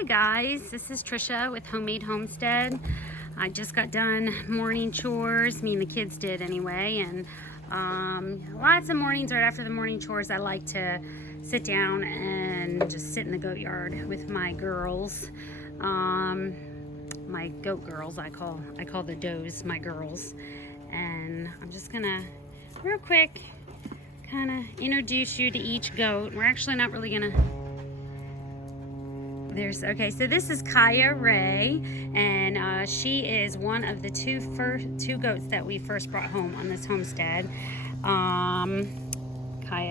Hi guys, this is Trisha with Homemade Homestead. I just got done morning chores, me and the kids did anyway, and lots of mornings right after the morning chores I like to sit down and just sit in the goat yard with my girls. My goat girls, I call the does my girls. And I'm just gonna real quick kind of introduce you to each goat. We're actually not really gonna okay, so this is Kaya Ray, and she is one of the two goats that we first brought home on this homestead. Kaya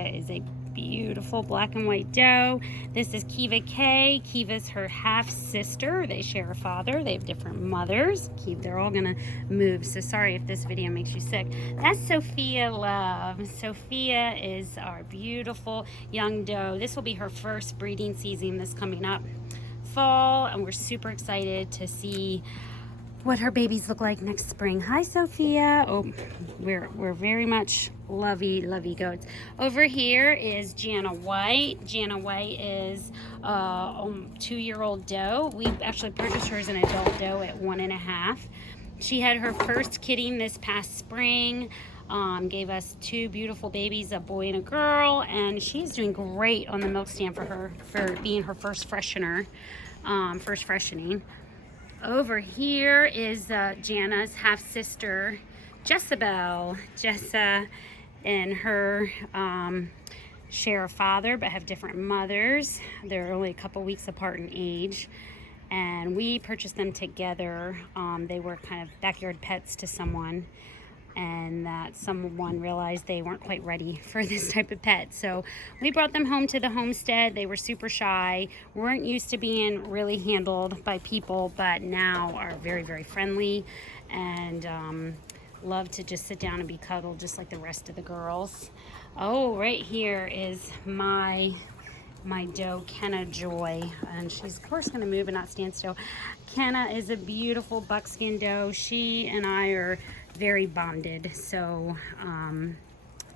is a beautiful black and white doe. This is Kiva K. Kiva's her half sister. They share a father. They have different mothers. They're all gonna move, so sorry if this video makes you sick. That's Sophia Love. Sophia is our beautiful young doe. This will be her first breeding season this coming up fall, and we're super excited to see what her babies look like next spring. Hi Sophia. Oh, we're very much lovey goats. Over here is Jana White. Jana White is a 2-year-old doe. We actually purchased her as an adult doe at 1.5. She had her first kidding this past spring. Gave us 2 beautiful babies, a boy and a girl, and she's doing great on the milk stand for being her first freshening. Over here is Jana's half sister, Jezebel. Jessa and her share a father but have different mothers. They're only a couple weeks apart in age, and we purchased them together. They were kind of backyard pets to someone, and that someone realized they weren't quite ready for this type of pet. So we brought them home to the homestead. They were super shy, weren't used to being really handled by people, but now are very friendly and love to just sit down and be cuddled just like the rest of the girls. Oh, right here is my doe, Kenna Joy, and she's of course going to move and not stand still. Kenna is a beautiful buckskin doe. She and I are very bonded, so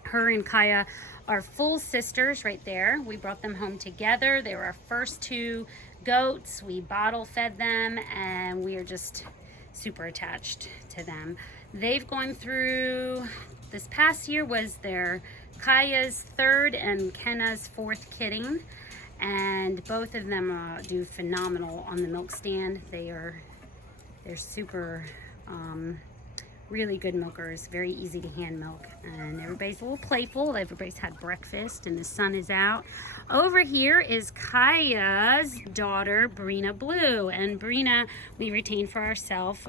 her and Kaya are full sisters right there. We brought them home together. They were our first 2 goats. We bottle fed them, and we are just super attached to them. They've gone through, this past year was their Kaya's 3rd and Kenna's 4th kidding, and both of them do phenomenal on the milk stand. They're super really good milkers, very easy to hand milk, and everybody's a little playful. Everybody's had breakfast and the sun is out. Over here is Kaya's daughter, Brina Blue, and Brina we retained for ourselves,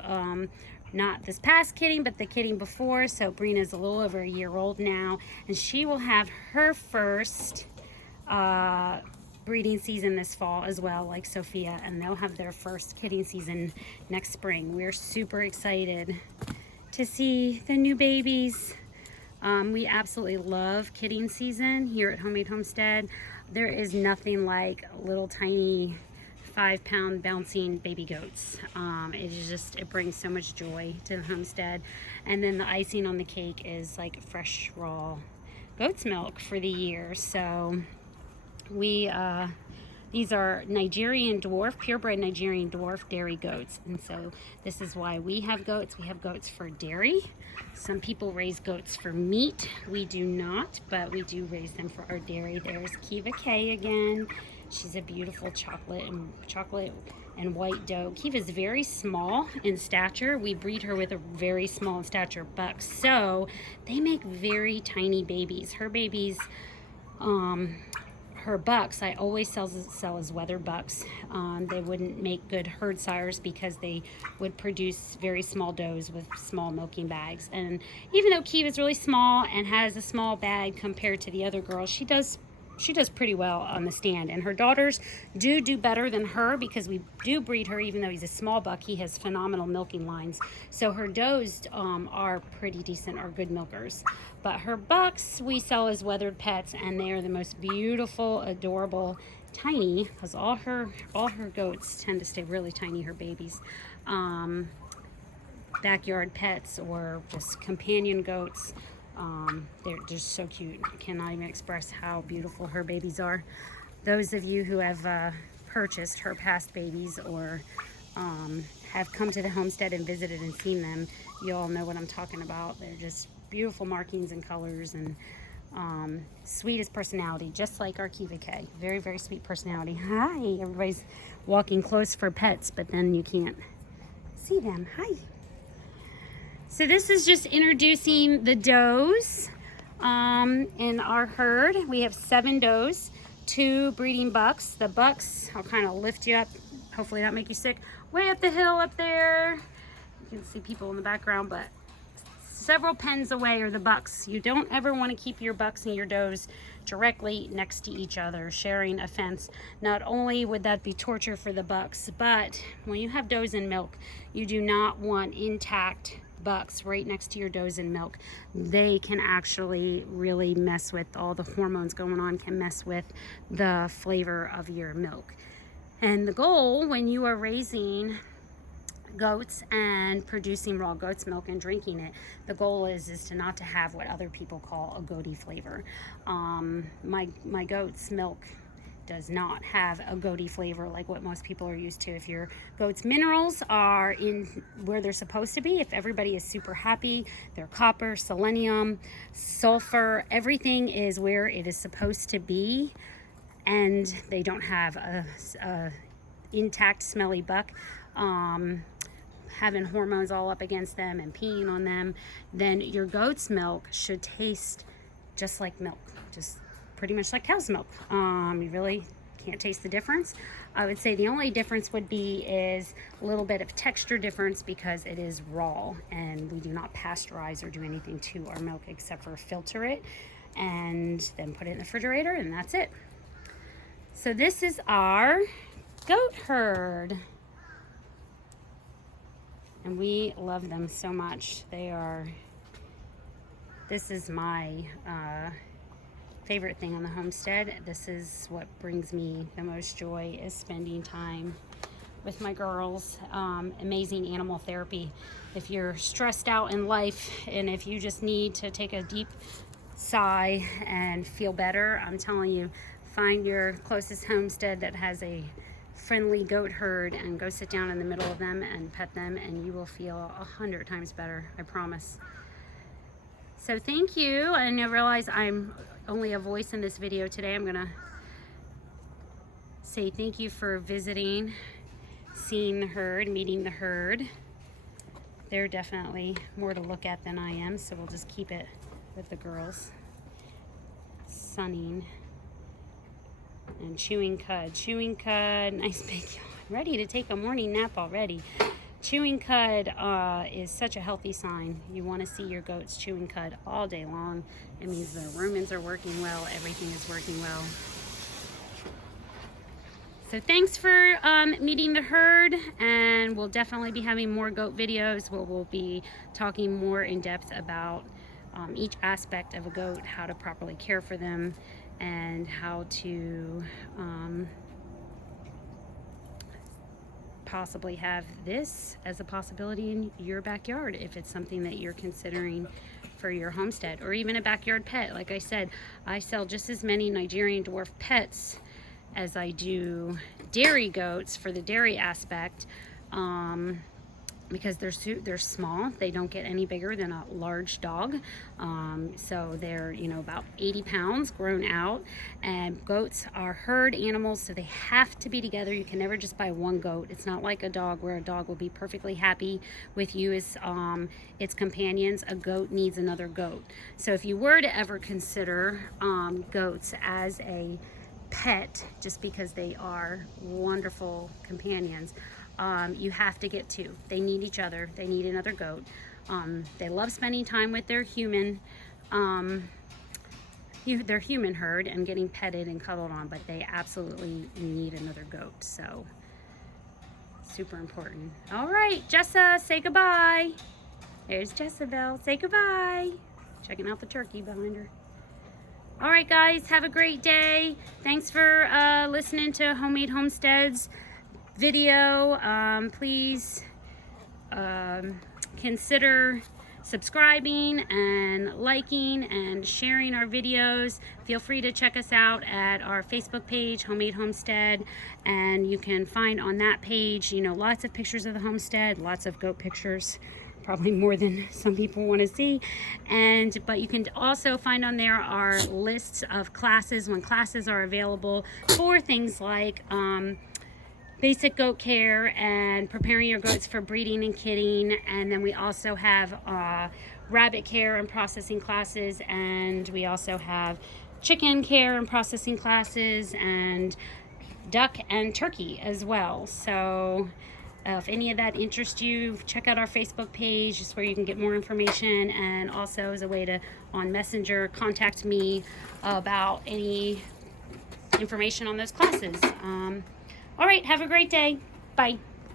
not this past kidding but the kidding before. So Brina's a little over a year old now, and she will have her first breeding season this fall as well, like Sophia, and they'll have their first kidding season next spring. We're super excited to see the new babies. We absolutely love kidding season here at Homemade Homestead. There is nothing like little tiny 5-pound bouncing baby goats. It brings so much joy to the homestead. And then the icing on the cake is like fresh raw goat's milk for the year. So these are Nigerian dwarf, purebred Nigerian dwarf dairy goats. And so this is why we have goats. We have goats for dairy. Some people raise goats for meat. We do not, but we do raise them for our dairy. There's Kiva K again. She's a beautiful chocolate and white doe. Kiva's very small in stature. We breed her with a very small in stature buck, so they make very tiny babies. Her babies, her bucks, I always sell as wether bucks. They wouldn't make good herd sires because they would produce very small does with small milking bags. And even though Kiva's really small and has a small bag compared to the other girls, she does pretty well on the stand, and her daughters do better than her because we do breed her. Even though he's a small buck, he has phenomenal milking lines, so her does are pretty decent, are good milkers. But her bucks we sell as weathered pets, and they are the most beautiful, adorable, tiny, because all her goats tend to stay really tiny, her babies. Backyard pets or just companion goats. They're just so cute. I cannot even express how beautiful her babies are. Those of you who have purchased her past babies or have come to the homestead and visited and seen them, you all know what I'm talking about. They're just beautiful markings and colors, and sweetest personality, just like our Kiva K. Very, very sweet personality. Hi, everybody's walking close for pets, but then you can't see them. Hi. So this is just introducing the does in our herd. We have 7 does, 2 breeding bucks. The bucks, I'll kind of lift you up, hopefully not make you sick, way up the hill up there. You can see people in the background, but several pens away are the bucks. You don't ever want to keep your bucks and your does directly next to each other, sharing a fence. Not only would that be torture for the bucks, but when you have does in milk, you do not want intact bucks right next to your does in milk. They can actually really mess with all the hormones going on, can mess with the flavor of your milk. And the goal when you are raising goats and producing raw goat's milk and drinking it, the goal is to not to have what other people call a goaty flavor. My goat's milk does not have a goaty flavor like what most people are used to. If your goat's minerals are in where they're supposed to be, if everybody is super happy, their copper, selenium, sulfur, everything is where it is supposed to be, and they don't have a intact smelly buck having hormones all up against them and peeing on them, then your goat's milk should taste just like milk, just pretty much like cow's milk. You really can't taste the difference. I would say the only difference would be is a little bit of texture difference because it is raw, and we do not pasteurize or do anything to our milk except for filter it and then put it in the refrigerator, and that's it. So this is our goat herd, and we love them so much. This is my favorite thing on the homestead. This is what brings me the most joy, is spending time with my girls. Amazing animal therapy. If you're stressed out in life and if you just need to take a deep sigh and feel better, I'm telling you, find your closest homestead that has a friendly goat herd and go sit down in the middle of them and pet them, and you will feel 100 times better, I promise. So thank you. I didn't realize I'm only a voice in this video today. I'm gonna say thank you for visiting, seeing the herd, meeting the herd. They're definitely more to look at than I am, so we'll just keep it with the girls. Sunning and chewing cud. Chewing cud, nice big yawn, ready to take a morning nap already. Chewing cud is such a healthy sign. You want to see your goats chewing cud all day long. It means their rumens are working well, everything is working well. So thanks for meeting the herd, and we'll definitely be having more goat videos where we'll be talking more in depth about each aspect of a goat, how to properly care for them, and how to possibly have this as a possibility in your backyard if it's something that you're considering for your homestead, or even a backyard pet. Like I said, I sell just as many Nigerian dwarf pets as I do dairy goats for the dairy aspect, because they're small. They don't get any bigger than a large dog. So they're, about 80 pounds grown out, and goats are herd animals, so they have to be together. You can never just buy one goat. It's not like a dog, where a dog will be perfectly happy with you as its companions. A goat needs another goat. So if you were to ever consider goats as a pet, just because they are wonderful companions, you have to get 2. They need each other. They need another goat. They love spending time with their human herd and getting petted and cuddled on, but they absolutely need another goat. So super important. All right, Jessa, say goodbye. There's Jezebel. Say goodbye. Checking out the turkey behind her. All right, guys, have a great day. Thanks for listening to Homemade Homesteads video. Please consider subscribing and liking and sharing our videos. Feel free to check us out at our Facebook page, Homemade Homestead, and you can find on that page, you know, lots of pictures of the homestead, lots of goat pictures, probably more than some people want to see. But you can also find on there our lists of classes, when classes are available for things like basic goat care and preparing your goats for breeding and kidding. And then we also have rabbit care and processing classes, and we also have chicken care and processing classes, and duck and turkey as well. So if any of that interests you, check out our Facebook page. It's where you can get more information, and also as a way to, on Messenger, contact me about any information on those classes. All right, have a great day. Bye.